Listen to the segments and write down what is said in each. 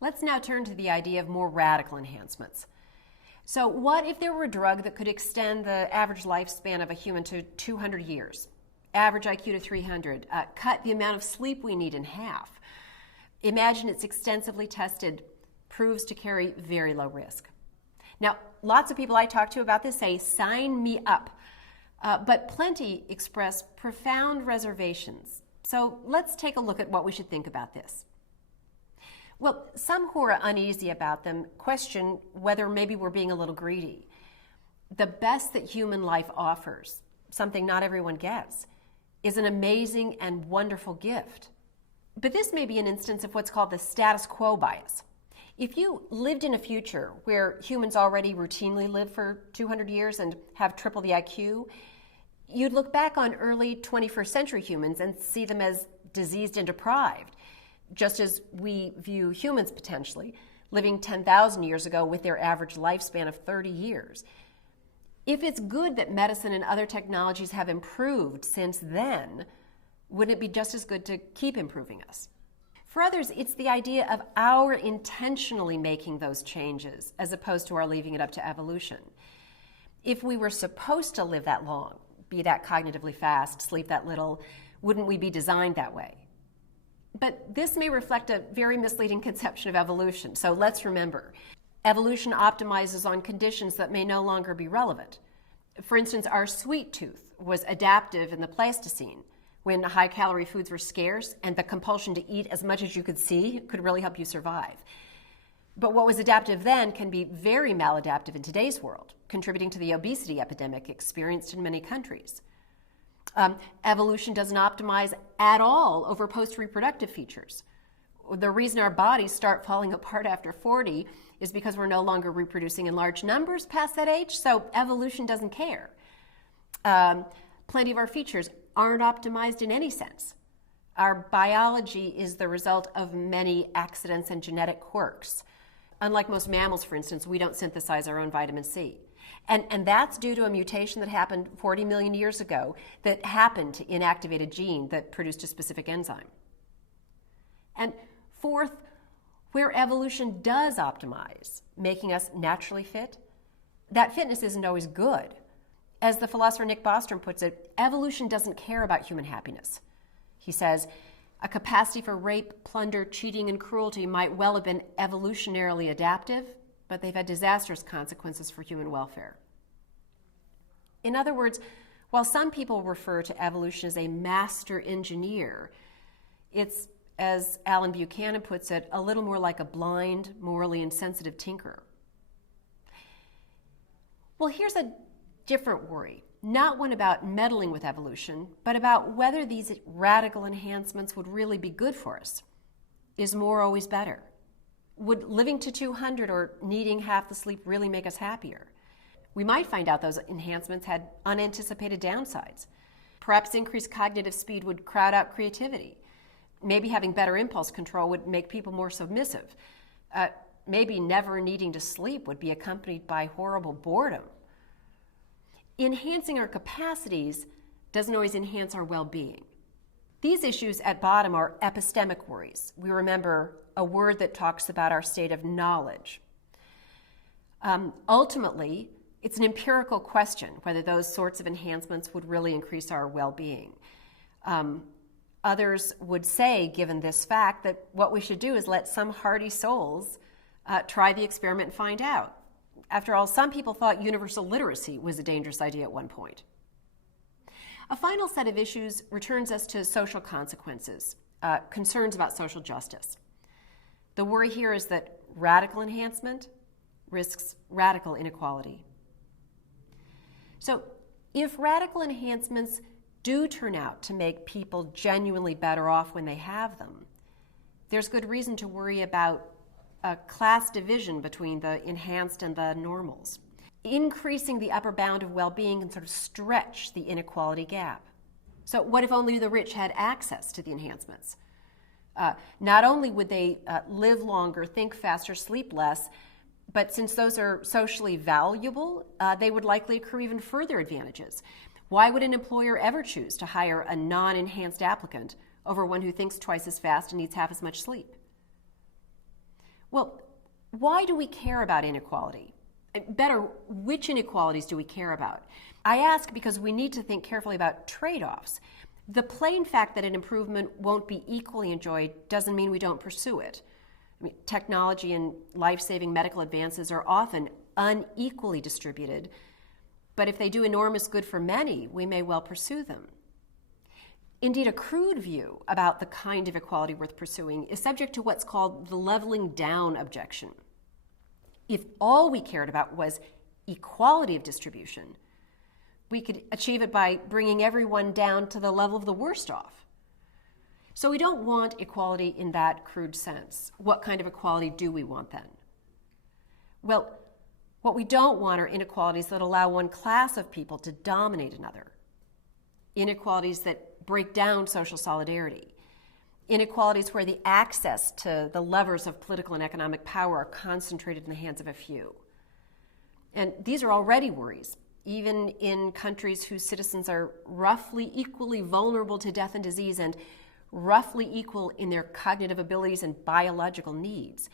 Let's now turn to the idea of more radical enhancements. So what if there were a drug that could extend the average lifespan of a human to 200 years, average IQ to 300, cut the amount of sleep we need in half? Imagine it's extensively tested, proves to carry very low risk. Now, lots of people I talk to about this say, sign me up. But plenty express profound reservations. So let's take a look at what we should think about this. Well, some who are uneasy about them question whether maybe we're being a little greedy. The best that human life offers, something not everyone gets, is an amazing and wonderful gift. But this may be an instance of what's called the status quo bias. If you lived in a future where humans already routinely live for 200 years and have triple the IQ, you'd look back on early 21st century humans and see them as diseased and deprived, just as we view humans potentially living 10,000 years ago with their average lifespan of 30 years. If it's good that medicine and other technologies have improved since then, wouldn't it be just as good to keep improving us? For others, it's the idea of our intentionally making those changes as opposed to our leaving it up to evolution. If we were supposed to live that long, be that cognitively fast, sleep that little, wouldn't we be designed that way? But this may reflect a very misleading conception of evolution. So let's remember, evolution optimizes on conditions that may no longer be relevant. For instance, our sweet tooth was adaptive in the Pleistocene, when high-calorie foods were scarce and the compulsion to eat as much as you could see could really help you survive. But what was adaptive then can be very maladaptive in today's world, contributing to the obesity epidemic experienced in many countries. Evolution doesn't optimize at all over post-reproductive features. The reason our bodies start falling apart after 40 is because we're no longer reproducing in large numbers past that age, so evolution doesn't care. Plenty of our features aren't optimized in any sense. Our biology is the result of many accidents and genetic quirks. Unlike most mammals, for instance, we don't synthesize our own vitamin C. And that's due to a mutation that happened 40 million years ago that happened to inactivate a gene that produced a specific enzyme. And fourth, where evolution does optimize, making us naturally fit, that fitness isn't always good. As the philosopher Nick Bostrom puts it, evolution doesn't care about human happiness. He says, a capacity for rape, plunder, cheating, and cruelty might well have been evolutionarily adaptive, but they've had disastrous consequences for human welfare. In other words, while some people refer to evolution as a master engineer, it's, as Alan Buchanan puts it, a little more like a blind, morally insensitive tinkerer. Well, here's a different worry, not one about meddling with evolution, but about whether these radical enhancements would really be good for us. Is more always better? Would living to 200 or needing half the sleep really make us happier? We might find out those enhancements had unanticipated downsides. Perhaps increased cognitive speed would crowd out creativity. Maybe having better impulse control would make people more submissive. Maybe never needing to sleep would be accompanied by horrible boredom. Enhancing our capacities doesn't always enhance our well-being. These issues at bottom are epistemic worries. We remember a word that talks about our state of knowledge. Ultimately, it's an empirical question whether those sorts of enhancements would really increase our well-being. Others would say, given this fact, that what we should do is let some hardy souls try the experiment and find out. After all, some people thought universal literacy was a dangerous idea at one point. A final set of issues returns us to social consequences, concerns about social justice. The worry here is that radical enhancement risks radical inequality. So if radical enhancements do turn out to make people genuinely better off when they have them, there's good reason to worry about a class division between the enhanced and the normals. Increasing the upper bound of well-being can sort of stretch the inequality gap. So what if only the rich had access to the enhancements? Not only would they live longer, think faster, sleep less, but since those are socially valuable, they would likely accrue even further advantages. Why would an employer ever choose to hire a non-enhanced applicant over one who thinks twice as fast and needs half as much sleep? Well, why do we care about inequality? Better, which inequalities do we care about? I ask because we need to think carefully about trade-offs. The plain fact that an improvement won't be equally enjoyed doesn't mean we don't pursue it. Technology and life-saving medical advances are often unequally distributed, but if they do enormous good for many, we may well pursue them. Indeed, a crude view about the kind of equality worth pursuing is subject to what's called the leveling down objection. If all we cared about was equality of distribution, we could achieve it by bringing everyone down to the level of the worst off. So we don't want equality in that crude sense. What kind of equality do we want then? Well, what we don't want are inequalities that allow one class of people to dominate another. Inequalities that break down social solidarity. Inequalities where the access to the levers of political and economic power are concentrated in the hands of a few. And these are already worries, even in countries whose citizens are roughly equally vulnerable to death and disease and roughly equal in their cognitive abilities and biological needs.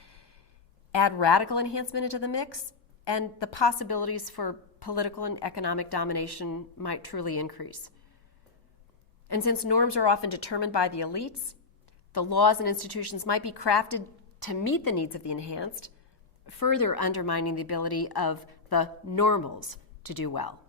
Add radical enhancement into the mix, and the possibilities for political and economic domination might truly increase. And since norms are often determined by the elites, the laws and institutions might be crafted to meet the needs of the enhanced, further undermining the ability of the normals to do well.